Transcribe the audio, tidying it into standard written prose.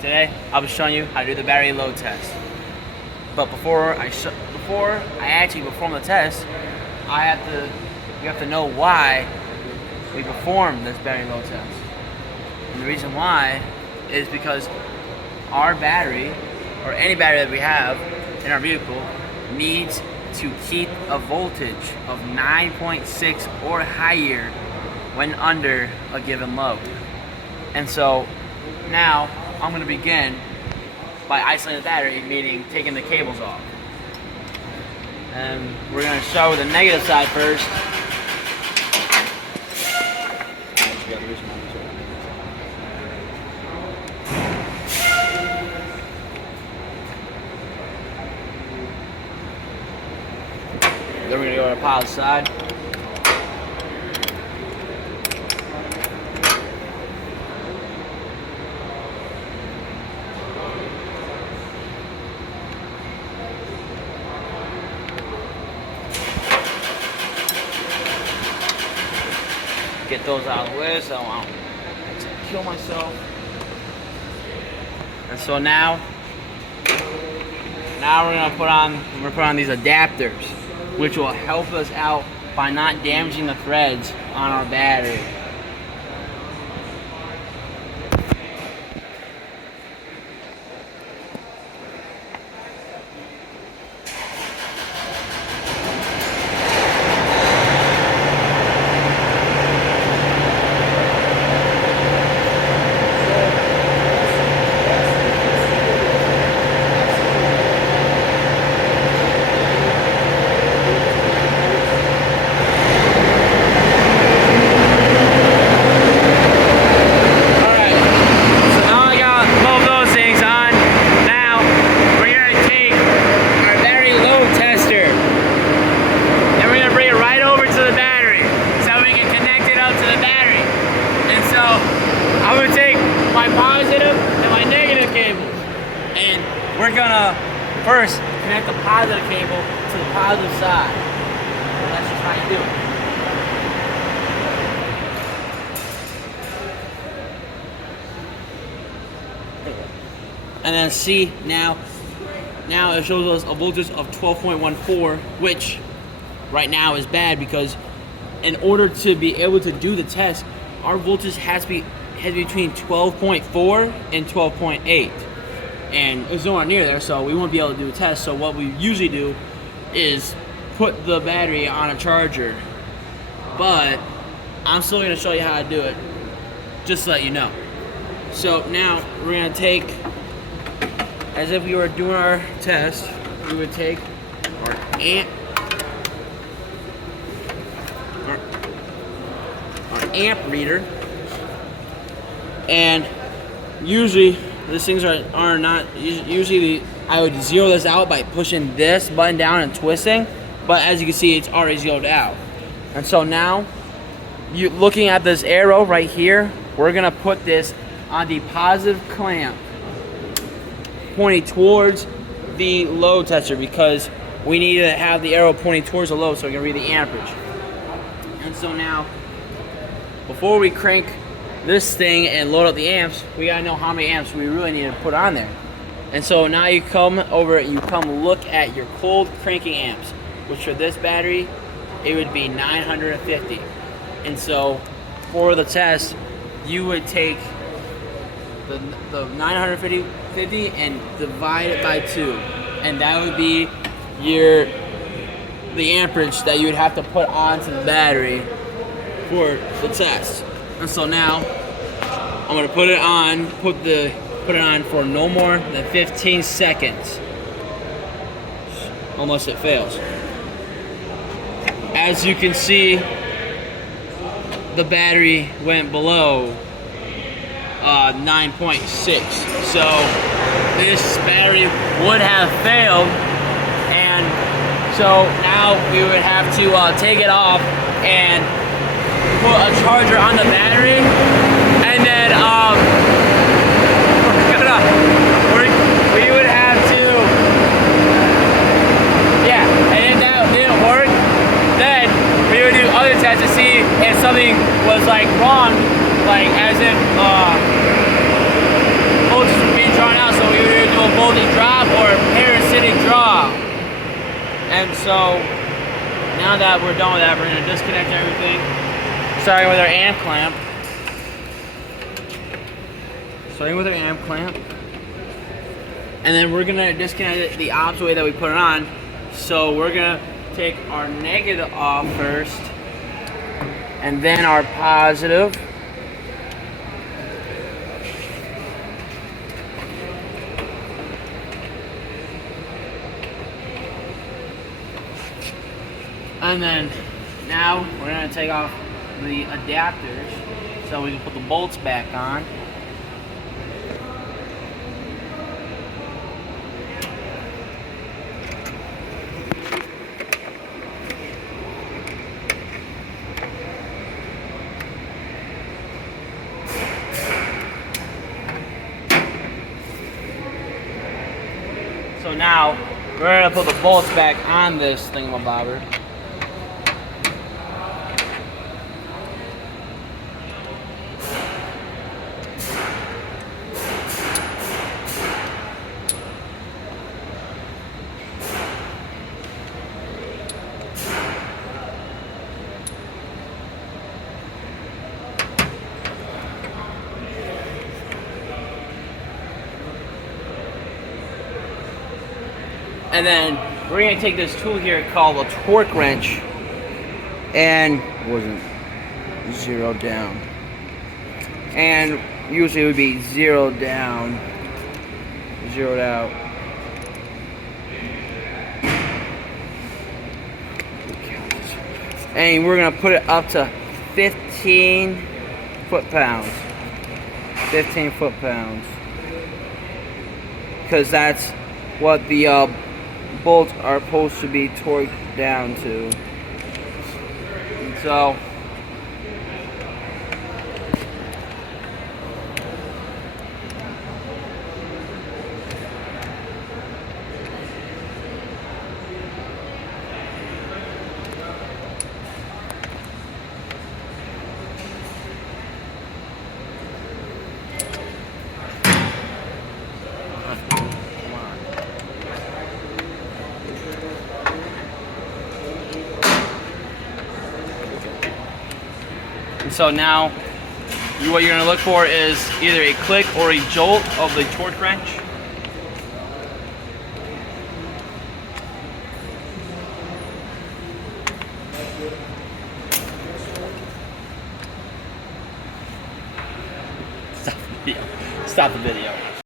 Today I'll be showing you how to do the battery load test. But before I actually perform the test, you have to know why we perform this battery load test. And the reason why is because our battery, or any battery that we have in our vehicle, needs to keep a voltage of 9.6 or higher when under a given load. And so now I'm going to begin by isolating the battery, meaning taking the cables off. And we're going to start with the negative side first. Then we're going to go to the positive side. Get those out of the way so I don't kill myself. And so now we're gonna put on these adapters, which will help us out by not damaging the threads on our battery. We're gonna first connect the positive cable to the positive side. And that's just how you do it. And then see, now it shows us a voltage of 12.14, which right now is bad because in order to be able to do the test, our voltage has to be between 12.4 and 12.8. And it's nowhere near there, so we won't be able to do a test. So what we usually do is put the battery on a charger, but I'm still going to show you how to do it, just to let you know. So now we're going to take, as if we were doing our test, we would take our amp reader, and usually these things are not, usually I would zero this out by pushing this button down and twisting, but as you can see, it's already zeroed out. And so now, you looking at this arrow right here, we're gonna put this on the positive clamp pointing towards the load tester because we need to have the arrow pointing towards the load so we can read the amperage. And so now, before we crank this thing and load up the amps, we gotta know how many amps we really need to put on there. And so now you come look at your cold cranking amps, which for this battery, it would be 950. And so for the test, you would take the 950 and divide it by 2. And that would be the amperage that you would have to put onto the battery for the test. And so now I'm gonna put it on for no more than 15 seconds, unless it fails. As you can see, the battery went below 9.6. So this battery would have failed, and so now we would have to take it off and put a charger on the battery, and then we would have to, and if that didn't work, then we would do other tests to see if something was like wrong, like as if voltage was being And so now that we're done with that, we're gonna disconnect everything, starting with our amp clamp. And then we're gonna disconnect it the opposite way that we put it on. So we're gonna take our negative off first, and then our positive. And then now we're gonna take off the adapters so we can put the bolts back on. So now we're gonna put the bolts back on this thingamabobber. And then we're gonna take this tool here called a torque wrench, and wasn't zeroed down. And usually it would be zeroed down, zeroed out. And we're gonna put it up to 15 foot-pounds. 15 foot-pounds. Because that's what the bolts are supposed to be torqued down to. And so now, what you're going to look for is either a click or a jolt of the torque wrench. Stop the video. Stop the video.